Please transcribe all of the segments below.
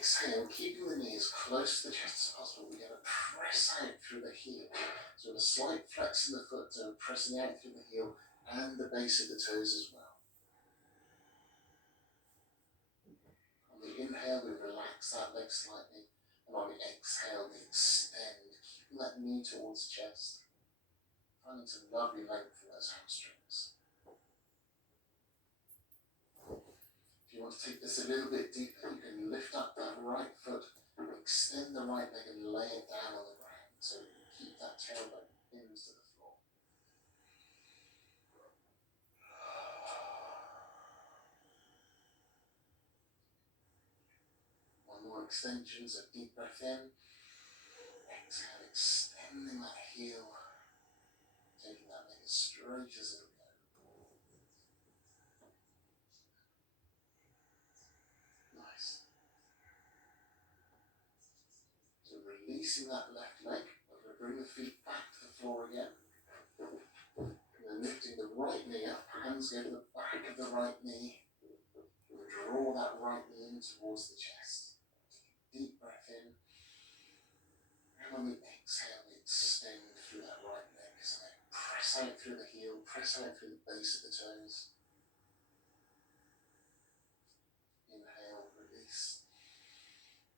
exhale, keeping the knee as close to the chest as possible, we're going to press out through the heel. So with a slight flex in the foot, so pressing out through the heel and the base of the toes as well. On the inhale, we relax that leg slightly, and on the exhale, we extend, keeping that knee towards the chest, finding some lovely length in those hamstrings. If you want to take this a little bit deeper, you can lift up that right foot, extend the right leg and lay it down on the ground. So keep that tailbone into the floor. One more extension, so deep breath in. Exhale, extending that heel, taking that leg as straight as it will go. Nice. So releasing that left leg, we're going to bring the feet back to the floor again. And then lifting the right knee up, hands go to the back of the right knee. And draw that right knee in towards the chest. Deep breath in. And on the exhale, we extend through that right leg. So press out through the heel, press out through the base of the toes. Inhale, release.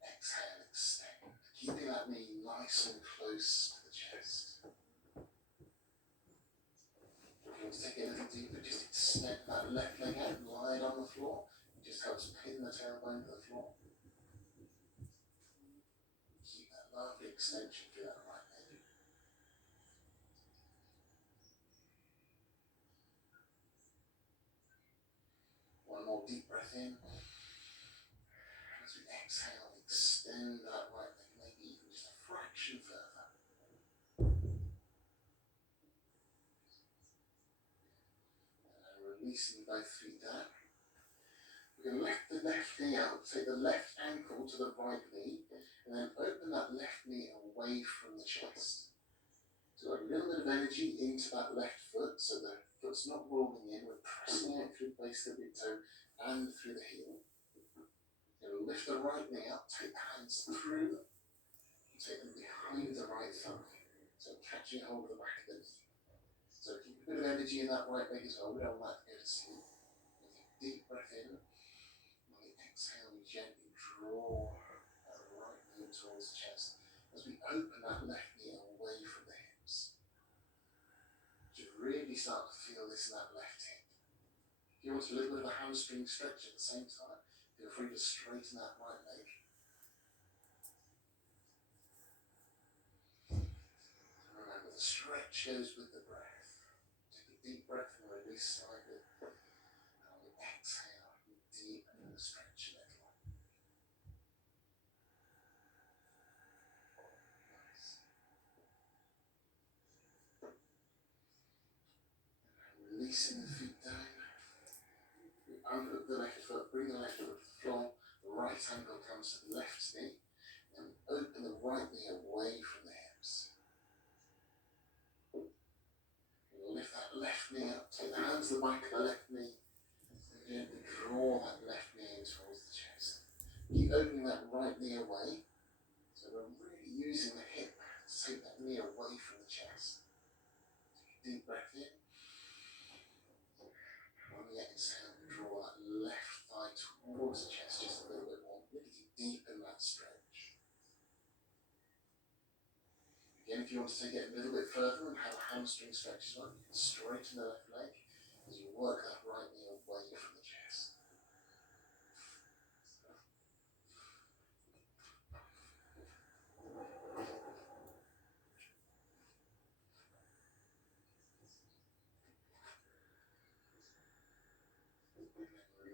Exhale, extend. Keeping that knee nice and close to the chest. If you want to take it a little deeper, just extend that left leg out, lie it on the floor. It just helps pin the tailbone to the floor. Keep that lovely extension through that right leg. One more deep breath in. As we exhale, extend that right leg, maybe even just a fraction further. And releasing both feet down. We're going to lift the left knee out, take the left ankle to the right knee, and then open that left knee away from the chest. So a little bit of energy into that left foot, so the foot's not rolling in. We're pressing out through the base of the big toe and through the heel. You're going to lift the right knee up, take the hands through, and take them behind the right thigh. So catching hold of the back of the knee. So keep a bit of energy in that right leg as well. We don't want that to go to sleep. Deep breath in. On the exhale, we gently draw that right knee towards the chest as we open that left knee away from the hips. You should really start to feel this in that left hip. If you want a little bit of a hamstring stretch at the same time, feel free to straighten that right leg. And remember, the stretch goes with the breath. Take a deep breath and release slightly. And on the exhale, you deepen the stretch a little. Nice. And releasing the feet down. Unhook the left foot, bring the left foot to the floor, the right ankle comes to the left knee, and open the right knee away from the hips. And lift that left knee up, take the hands to the back of the left knee, and gently draw that left knee in towards the chest. Keep opening that right knee away, so we're really using the hip to take that knee away from the chest. Take a deep breath in. On the exhale, draw that left thigh towards the chest just a little bit more. Really deepen that stretch. Again, if you want to take it a little bit further and have a hamstring stretch as well, you can straighten the left leg as you work that right knee away from the chest.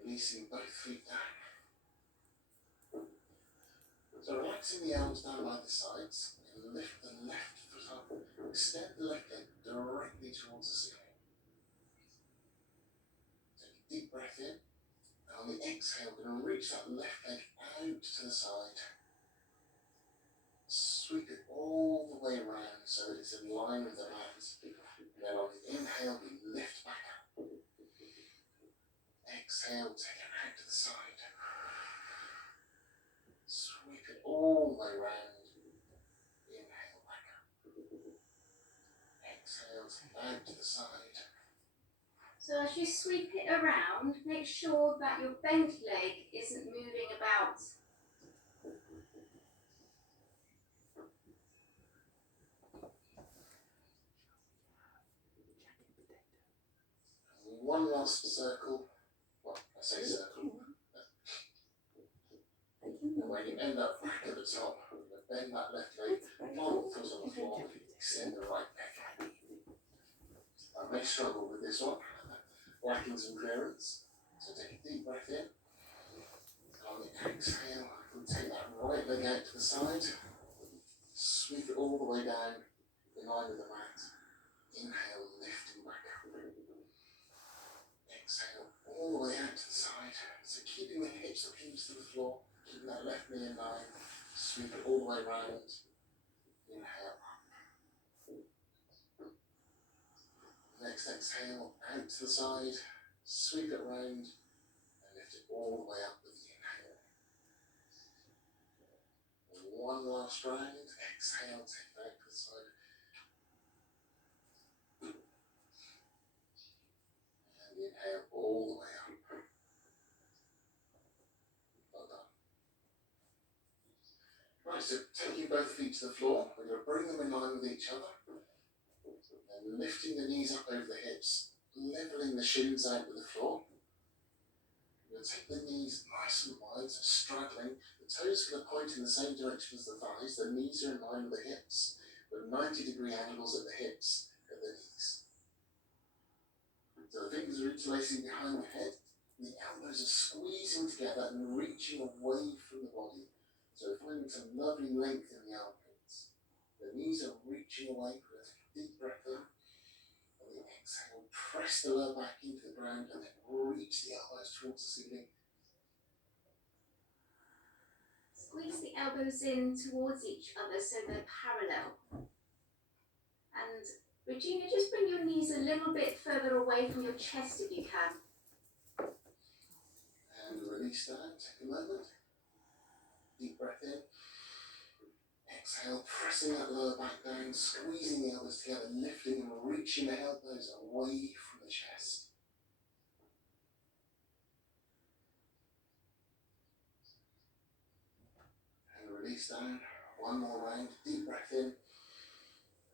Releasing both feet down. So relaxing the arms down by the sides, and lift the left foot up, extend the left leg directly towards the ceiling. Take a deep breath in, and on the exhale, we're going to reach that left leg out to the side. Sweep it all the way around so that it's in line with the mat. And then on the inhale, we lift back up. Exhale, take it out to the side. all the way round. Inhale back up. Exhale, take it out to the side. So as you sweep it around, make sure that your bent leg isn't moving about. And one last circle. Well, I say circle. And when you end up back at the top, bend that left leg, plant the foot on the floor, extend the right leg. I may struggle with this one, lacking some clearance. So take a deep breath in. On the exhale, we take that right leg out to the side. Sweep it all the way down in line with the mat. Inhale, lifting back up. Exhale, all the way out to the side. So keeping the hips up to the floor, keeping that left knee in line. Sweep it all the way round. Inhale up. Next exhale, out to the side. Sweep it round and lift it all the way up with the inhale. One last round. Exhale, take it out to the side. And inhale all the way up. Well done. Right, so taking both feet to the floor, we're going to bring them in line with each other. And lifting the knees up over the hips, leveling the shins out with the floor. We're going to take the knees nice and wide, so straddling. The toes are going to point in the same direction as the thighs. The knees are in line with the hips, with 90-degree angles at the hips and the knees. So the fingers are interlacing behind the head. The elbows are squeezing together and reaching away from the body. So we're finding some lovely length in the armpits. The knees are reaching away. We're going to take a deep breath in. On the exhale, press the lower back into the ground and then reach the elbows towards the ceiling. Squeeze the elbows in towards each other so they're parallel. And Regina, just bring your knees a little bit further away from your chest if you can. And release that. Take a moment. Deep breath in. Exhale, pressing that lower back down, squeezing the elbows together, lifting and reaching the elbows away from the chest. And release down. One more round. Deep breath in.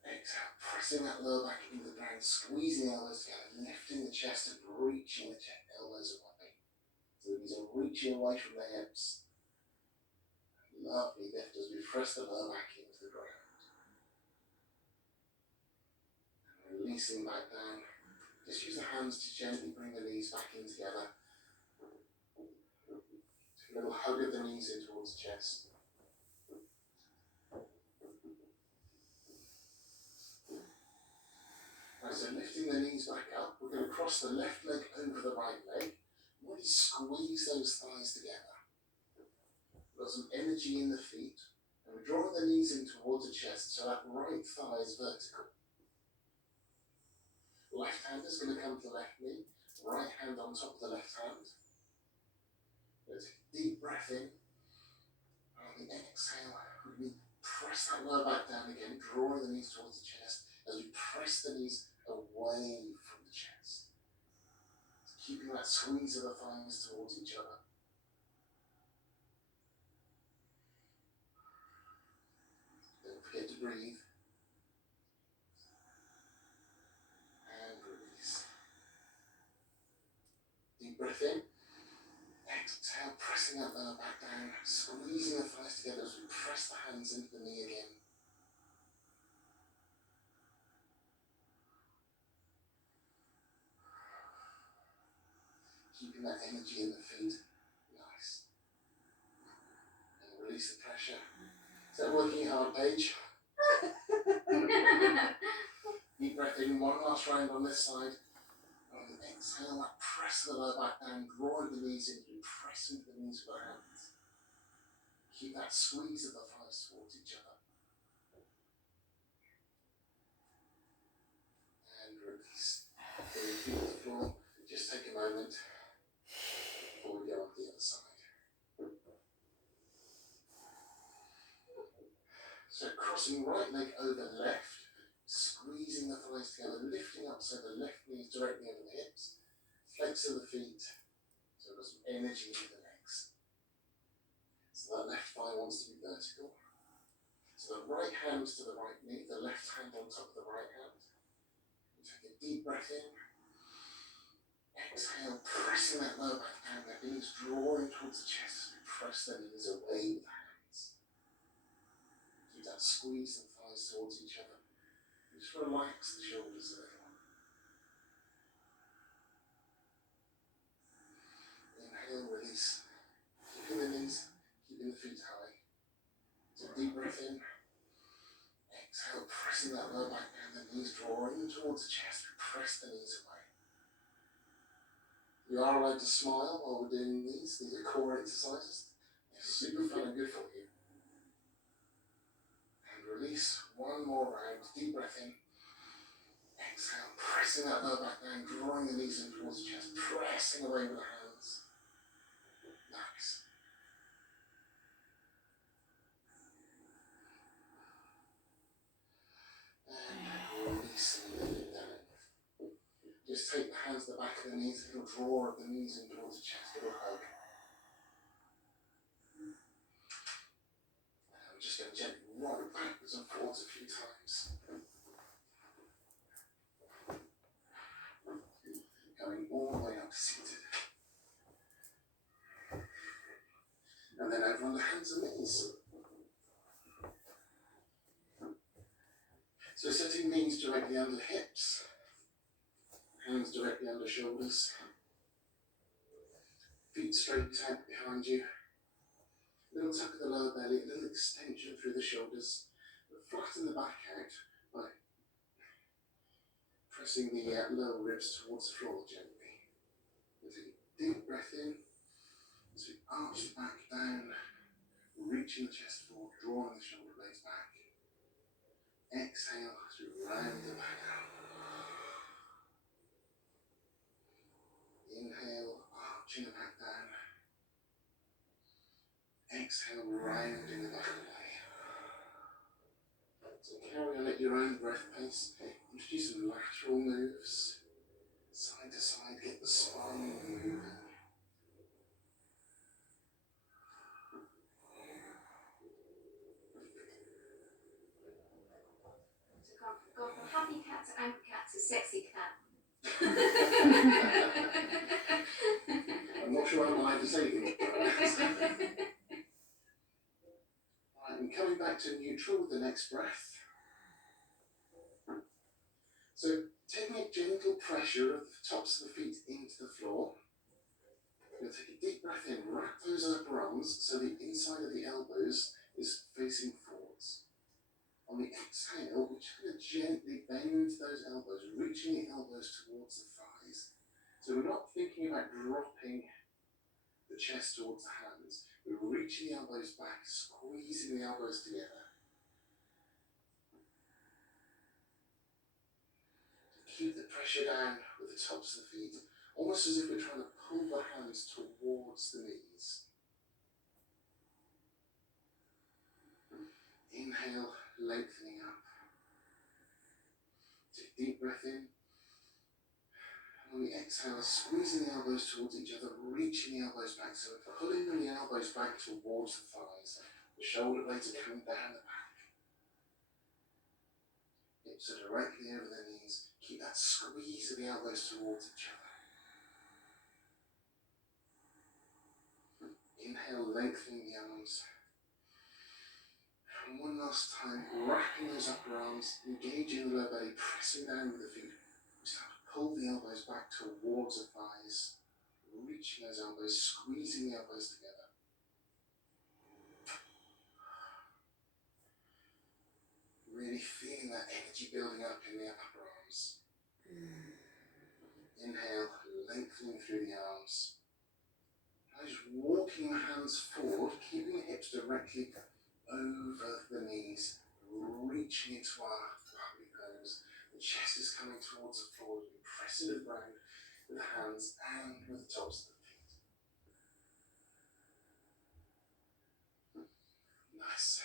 Exhale, pressing that lower back into the ground, squeezing the elbows together, lifting the chest and reaching the elbows away. So the knees are reaching away from the hips. Lovely lift as we press the lower back into the ground. And releasing back down. Just use the hands to gently bring the knees back in together. Take a little hug of the knees in towards the chest. Right, so lifting the knees back up, we're going to cross the left leg over the right leg. Really squeeze those thighs together. We've got some energy in the feet. And we're drawing the knees in towards the chest so that right thigh is vertical. Left hand is going to come to the left knee. Right hand on top of the left hand. Let's take a deep breath in. And on the exhale, we press that lower back down again, drawing the knees towards the chest as we press the knees away from the chest. So keeping that squeeze of the thighs towards each other. Don't forget to breathe. And release. Deep breath in. Exhale, pressing that lower back down, squeezing the thighs together as we press the hands into the knee again. Keeping that energy in the feet. Nice. And release the pressure. Is that working hard, Paige? Deep breath in, one last round on this side. On the exhale, that press the lower back down, drawing the knees in, we press into the knees with our hands. Keep that squeeze of the thighs towards each other. And release. Bring your feet to the floor. Just take a moment before we go on to the other side. So crossing right leg over left, squeezing the thighs together, lifting up so the left knee is directly over the hips, flex of the feet, so there's some energy in the legs. So that left thigh wants to be vertical. So the right hand to the right knee, the left hand on top of the right hand. You take a deep breath in. Exhale, pressing that lower back down, the knees drawing towards the chest as we press the knees away with the hands. Do that squeeze the thighs towards each other. Just relax the shoulders a little. Inhale, release. Keeping the knees, keeping the feet high. So deep breath in. Exhale, pressing that lower back down, the knees drawing towards the chest. We press the knees away. You are allowed to smile while we're doing these. These are core exercises. They're super fun and good for you. And release. One more round. Deep breath in. Exhale, pressing that lower back down, drawing the knees in towards the chest, pressing away with the hands. Nice. And releasing it down. Just take the hands to the back of the knees, a little draw of the knees in towards the chest, a little hug. And we're just going to gently rock backwards and forwards a few times. Going all the way up to seated. And then over on the hands and knees. So setting knees directly under hips, hands directly under shoulders, feet straight out behind you, little tuck of the lower belly, a little extension through the shoulders, but flatten the back out by pressing the lower ribs towards the floor gently. And take a deep breath in, as we arch the back down, reaching the chest forward, drawing the shoulder blades back. Exhale as we round the back out. Inhale, arching the back down. Exhale, rounding the back away. So carry on at your own breath pace. Introduce some lateral moves. Side to side, get the spine moving. So gone from happy cat to angry cat to sexy cat. I'm not sure I'm allowed to say things. Right, and coming back to neutral with the next breath. So taking a gentle pressure of the tops of the feet into the floor. You'll take a deep breath in, wrap those upper arms so the inside of the elbows is facing forwards. On the exhale, we're just going to gently bend those elbows, reaching the elbows towards the thighs. So we're not thinking about dropping the chest towards the hands. We're reaching the elbows back, squeezing the elbows together. Keep the pressure down with the tops of the feet, almost as if we're trying to pull the hands towards the knees. Inhale, lengthening up. Take a deep breath in. And on the exhale, squeezing the elbows towards each other, reaching the elbows back. So we're pulling the elbows back towards the thighs. The shoulder blades are coming down the back. Hips are directly over the knees. Keep that squeeze of the elbows towards each other. Inhale, lengthening the arms. And one last time, wrapping those upper arms, engaging the lower belly, pressing down with the feet. We start to pull the elbows back towards the thighs, reaching those elbows, squeezing the elbows together. Really feeling that energy building up in the upper arms. Inhale, lengthening through the arms. Now just walking the hands forward, keeping the hips directly over the knees, reaching into our puppy pose. The chest is coming towards the floor. We press into the ground with the hands and with the tops of the feet. Nice.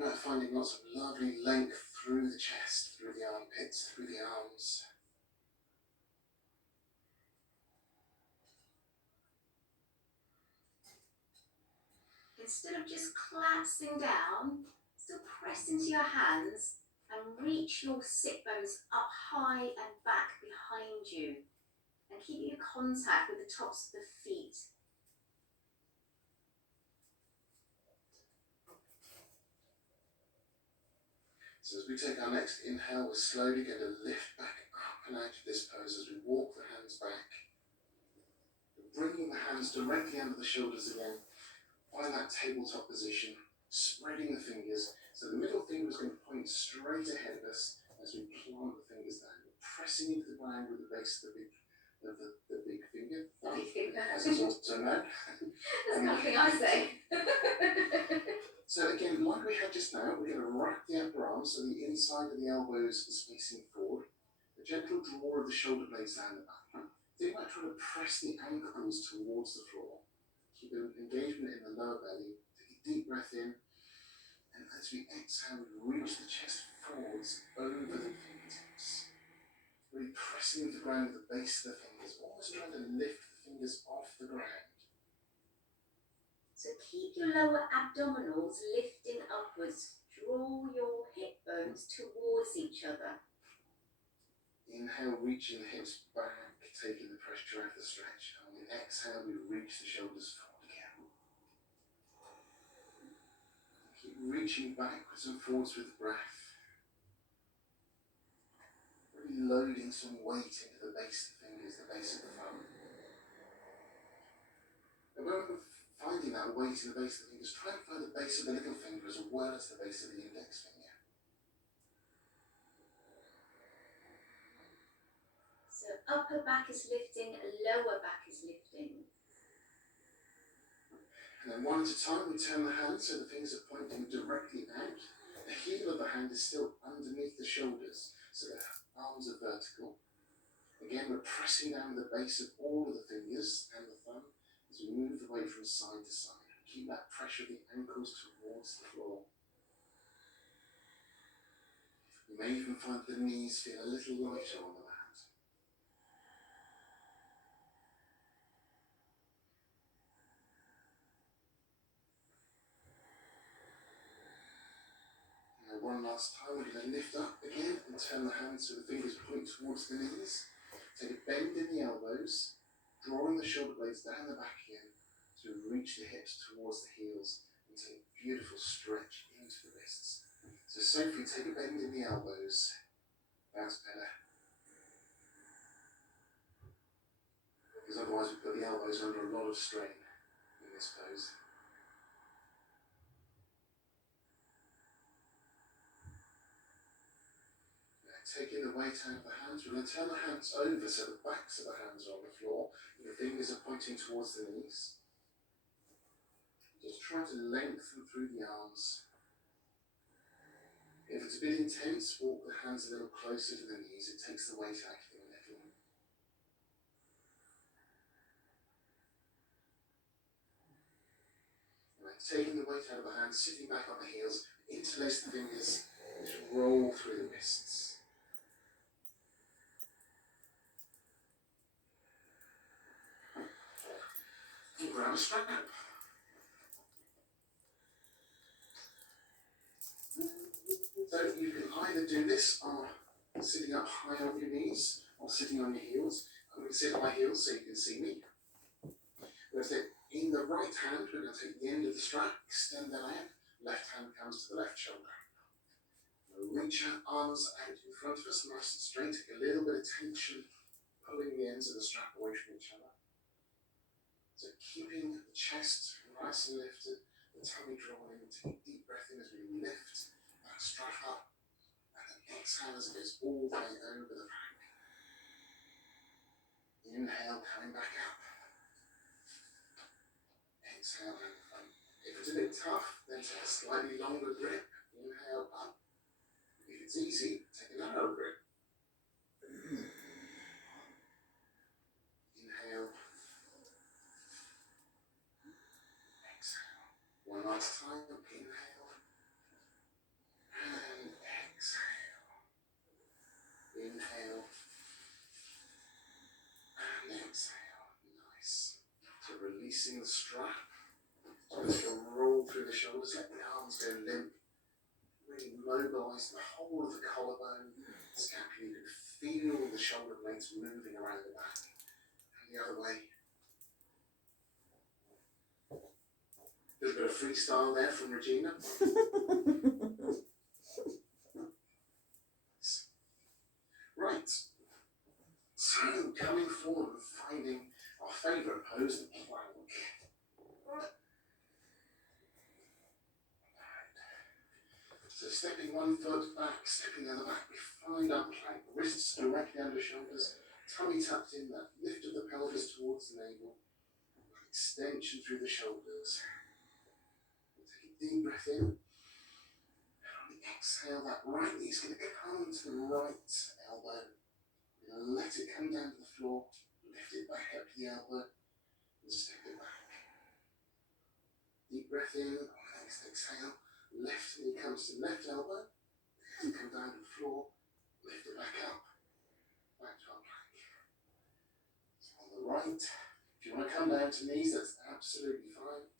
thinking about finding lots of lovely length through the chest, through the armpits, through the arms. Instead of just collapsing down, still press into your hands and reach your sit bones up high and back behind you, and keep your contact with the tops of the feet. So as we take our next inhale, we're slowly going to lift back up and out of this pose as we walk the hands back. Bringing the hands directly under the shoulders again. Find that tabletop position, spreading the fingers. So the middle finger is going to point straight ahead of us as we plant the fingers down. We're pressing into the ground with the base of the big finger. The big finger. As it's also known. That's nothing I say. So again, like we had just now, we're going to wrap the upper arms so the inside of the elbows is facing forward. A gentle draw of the shoulder blades down the back. Think about trying to press the ankles towards the floor. Keep an engagement in the lower belly. Take a deep breath in. And as we exhale, we reach the chest forwards over the fingertips. Really pressing into the ground with the base of the fingers. Almost trying to lift the fingers off the ground. So keep your lower abdominals lifting upwards. Draw your hip bones towards each other. Inhale, reaching the hips back, taking the pressure out of the stretch. And on the exhale, we reach the shoulders forward again. Keep reaching backwards and forwards with the breath. Really loading some weight into the base of the fingers, the base of the thumb. And when we're finding that weight in the base of the fingers, try and find the base of the little finger as well as the base of the index finger. So upper back is lifting, lower back is lifting. And then one at a time, we turn the hand so the fingers are pointing directly out. The heel of the hand is still underneath the shoulders, so the arms are vertical. Again, we're pressing down the base of all of the fingers and the thumb as we move the weight from side to side. Keep that pressure of the ankles towards the floor. You may even find the knees feel a little lighter on the mat. Now one last time, we're going to lift up again and turn the hands so the fingers point towards the knees. Take a bend in the elbows, drawing the shoulder blades down the back again to reach the hips towards the heels and take a beautiful stretch into the wrists. So Sophie, take a bend in the elbows. That's better. Because otherwise we put the elbows under a lot of strain in this pose. Now taking the weight out of the hands, we're going to turn the hands over so the backs of the hands are on the floor and the fingers are pointing towards the knees. Just try to lengthen through the arms. If it's a bit intense, walk the hands a little closer to the knees. It takes the weight out of them a little. Right, taking the weight out of the hands, sitting back on the heels, interlace the fingers, and just roll through the wrists. And grab a strap. So you can either do this or sitting up high on your knees or sitting on your heels. I'm going to sit on my heels so you can see me. We're going to take in the right hand, we're going to take the end of the strap, extend that out. Left hand comes to the left shoulder. We'll reach our arms out in front of us, nice and straight. Take a little bit of tension, pulling the ends of the strap away from each other. So keeping the chest nice and lifted, the tummy drawn in. Take a deep breath in as we lift that strap up. And then exhale as it goes all the way over the back. Inhale, coming back up. Exhale, and front. If it's a bit tough, then take a slightly longer grip. Inhale up. If it's easy, take a narrow grip. Inhale. Exhale. One last time. Inhale. releasing the strap. So it's going to roll through the shoulders, let the arms go limp. Really mobilise the whole of the collarbone, scapula. You can feel the shoulder blades moving around the back. And the other way. A little bit of freestyle there from Regina. Right. So, coming forward and finding our favourite pose, the plank. So stepping one foot back, stepping the other back, we find our plank. Wrists directly under shoulders, tummy tucked in, that lift of the pelvis towards the navel, extension through the shoulders. Take a deep breath in. And on the exhale, that right knee is going to come to the right elbow. We're going to let it come down to the floor, lift it back up to the elbow, and step it back. Deep breath in, on the next exhale, left knee comes to left elbow, come down to the floor, lift it back up, back to our plank. So on the right, if you want to come down to knees, that's absolutely fine.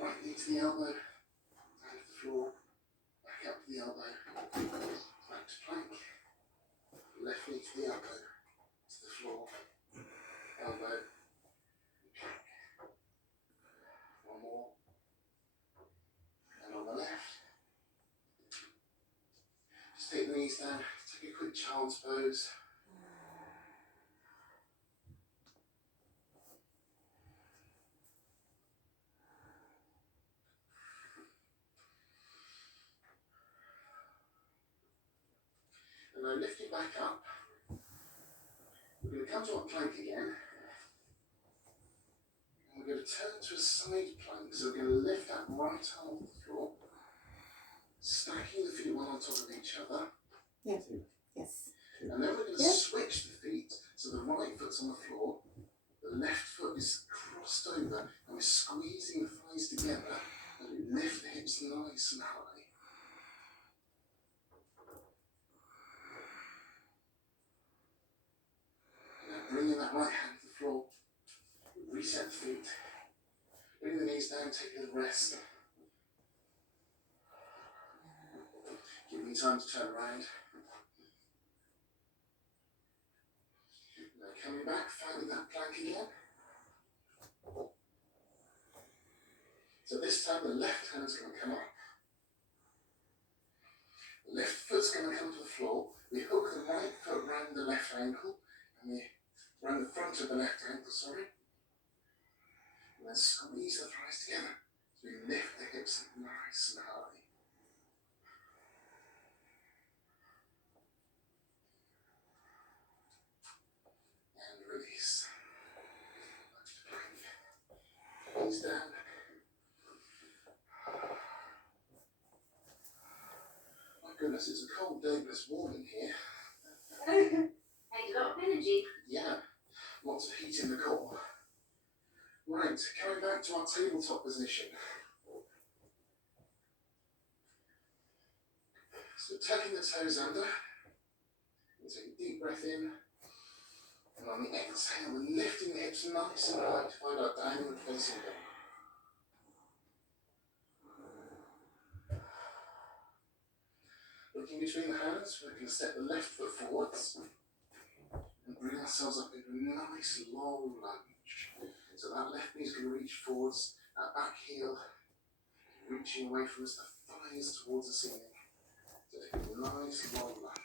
Right knee to the elbow, down to the floor, back up to the elbow, back to plank. Left knee to the elbow, to the floor, elbow, plank. One more. And on the left, just take the knees down, take a quick child's pose. And now lift it back up. We're going to come to our plank again. And we're going to turn to a side plank. So we're going to lift that right arm off the floor, stacking the feet one on top of each other. Yeah. Yes. And then we're going to switch the feet so the right foot's on the floor, the left foot is crossed over, and we're squeezing the thighs together and we lift the hips nice and high. And then bringing that right hand to the floor, reset the feet, bring the knees down, take a little rest. Give me time to turn around. Now coming back, finding that plank again. So this time the left hand's going to come up. The left foot's going to come to the floor. We hook the right foot round the left ankle, and we round the front of the left ankle, sorry. And then squeeze the thighs together. So we lift the hips nice and high. And release. Back to plank. Knees down. My goodness, it's a cold day, but it's warm in here. Hey, a lot of energy. Yeah, lots of heat in the core. Right, coming back to our tabletop position. So tucking the toes under, and take a deep breath in, and on the exhale we're lifting the hips nice and high to find our downward facing dog. Looking between the hands, we can step the left foot forwards and bring ourselves up into a nice long lunge. So that left knee is going to reach forwards, that back heel reaching away from us, the thighs towards the ceiling. So take a nice long lunge.